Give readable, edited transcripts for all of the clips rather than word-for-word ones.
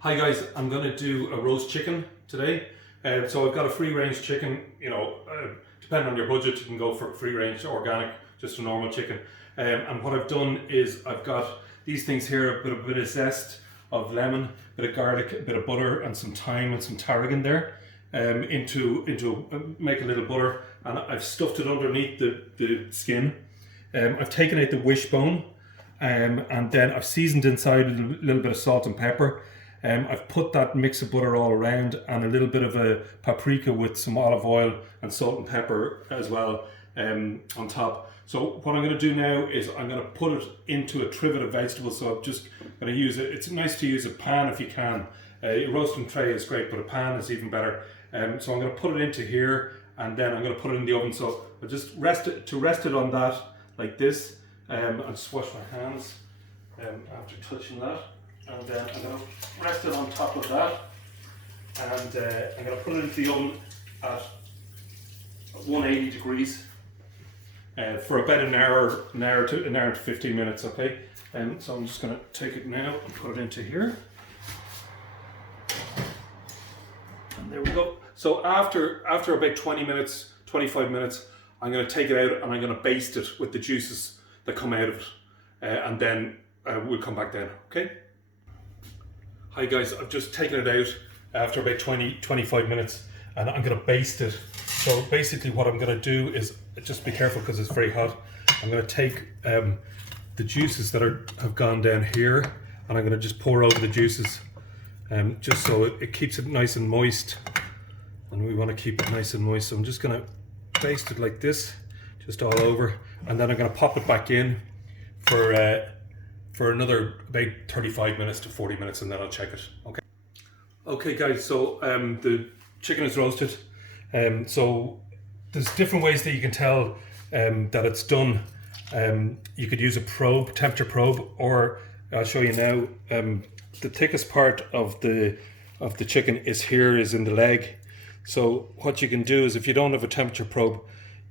Hi guys, I'm going to do a roast chicken today. So I've got a free range chicken, depending on your budget, you can go for free range, organic, just a normal chicken. And what I've done is I've got these things here, a bit of zest of lemon, a bit of garlic, a bit of butter and some thyme and some tarragon there make a little butter, and I've stuffed it underneath the skin. I've taken out the wishbone, and then I've seasoned inside with a little bit of salt and pepper. I've put that mix of butter all around and a little bit of a paprika with some olive oil and salt and pepper as well on top. So what I'm going to do now is I'm going to put it into a trivet of vegetables. So I'm just going to use it. It's nice to use a pan if you can. A roasting tray is great, but a pan is even better. So I'm going to put it into here, and then I'm going to put it in the oven. So I'll just rest it on that like this. I'll just wash my hands after touching that. And then I'm going to rest it on top of that, and I'm going to put it into the oven at 180 degrees for about an hour to 15 minutes. Okay, so I'm just going to take it now and put it into here, and there we go. So after about 20 minutes, 25 minutes, I'm going to take it out and I'm going to baste it with the juices that come out of it, and then we'll come back then. Okay. Hi guys, I've just taken it out after about 20-25 minutes, and I'm going to baste it. So basically what I'm going to do is, just be careful because it's very hot, I'm going to take the juices that have gone down here, and I'm going to just pour over the juices, just so it keeps it nice and moist, and we want to keep it nice and moist. So I'm just going to baste it like this, just all over, and then I'm going to pop it back in for another about 35 minutes to 40 minutes, and then I'll check it. Okay guys, so the chicken is roasted. So there's different ways that you can tell that it's done. You could use a temperature probe, or I'll show you now. The thickest part of the chicken is in the leg. So what you can do is, if you don't have a temperature probe,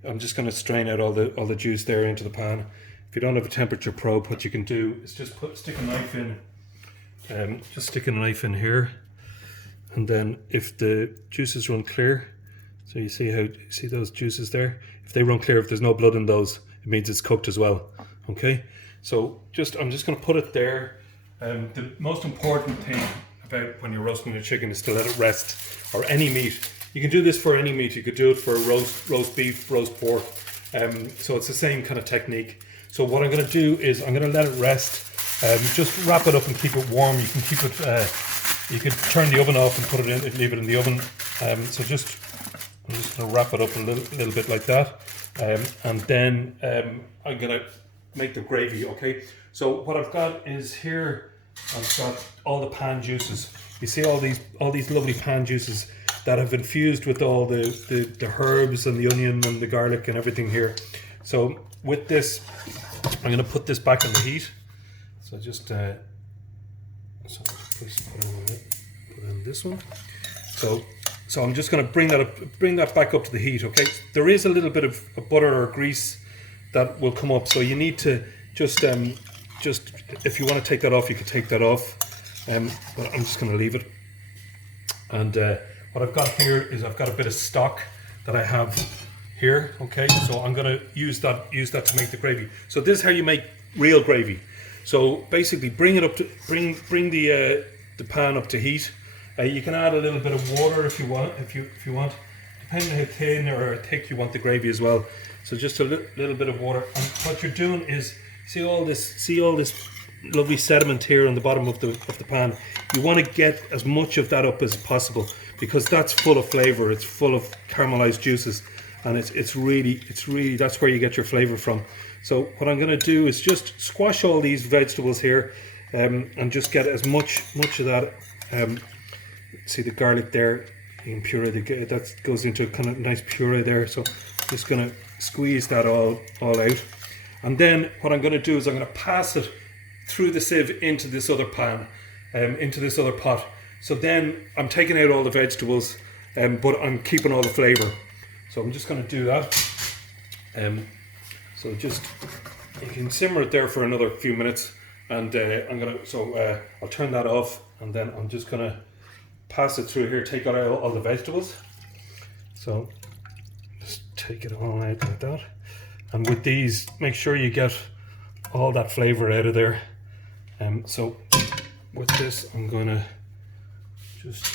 I'm just going to strain out all the juice there into the pan. If you don't have a temperature probe, what you can do is just stick a knife in. Just stick a knife in here, and then if the juices run clear, so you see those juices there. If they run clear, if there's no blood in those, it means it's cooked as well. Okay, so I'm just going to put it there. The most important thing about when you're roasting a chicken is to let it rest, or any meat. You can do this for any meat. You could do it for roast beef, roast pork. So it's the same kind of technique. So what I'm going to do is I'm going to let it rest. Just wrap it up and keep it warm. You can keep it. You could turn the oven off and put it in, leave it in the oven. So I'm just going to wrap it up a little bit like that, and then I'm going to make the gravy. Okay. So what I've got is here, I've got all the pan juices. You see all these lovely pan juices that have infused with all the herbs and the onion and the garlic and everything here. So with this, I'm going to put this back on the heat. So just put in this one. So I'm just going to bring that back up to the heat. Okay. There is a little bit of butter or grease that will come up, so you need to just if you want to take that off, you can take that off. But I'm just going to leave it. And what I've got here is I've got a bit of stock that I have here. Okay, so I'm going to use that to make the gravy. So this is how you make real gravy. So basically, bring the pan up to heat. You can add a little bit of water if you want, depending on how thin or thick you want the gravy as well. So just a little bit of water. And what you're doing is, see all this lovely sediment here on the bottom of the pan. You want to get as much of that up as possible, because that's full of flavor. It's full of caramelized juices, and it's really that's where you get your flavor from. So what I'm going to do is just squash all these vegetables here, and just get as much of that. See the garlic there in puree, that goes into a kind of nice puree there. So just going to squeeze that all out, and then what I'm going to do is I'm going to pass it through the sieve into this other pan, into this other pot. So then I'm taking out all the vegetables, but I'm keeping all the flavor. So I'm just going to do that. So just, you can simmer it there for another few minutes, and I'll turn that off, and then I'm just gonna pass it through here, take out all the vegetables. So just take it all out like that. And with these, make sure you get all that flavor out of there. So with this, I'm gonna just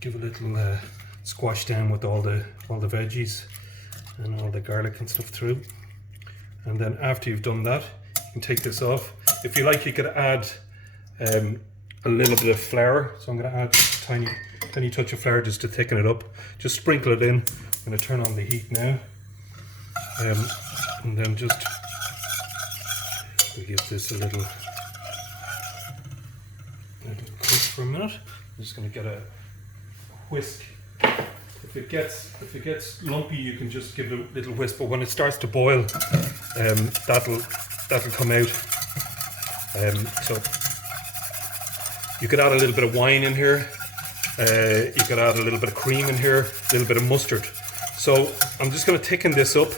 give a little squash down with all the veggies and all the garlic and stuff through. And then after you've done that, you can take this off. If you like, you could add a little bit of flour. So I'm going to add a tiny touch of flour just to thicken it up. Just sprinkle it in. I'm going to turn on the heat now. And then just we'll give this a little cook for a minute. I'm just going to get a whisk. If it gets lumpy, you can just give it a little whisk. But when it starts to boil, that'll come out. So you could add a little bit of wine in here. You could add a little bit of cream in here, a little bit of mustard. So I'm just going to thicken this up.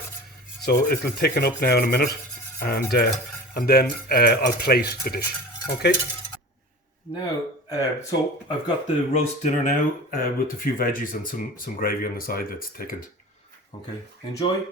So it'll thicken up now in a minute, and then I'll plate the dish. Okay. Now, so I've got the roast dinner now with a few veggies and some gravy on the side that's thickened. Okay, enjoy.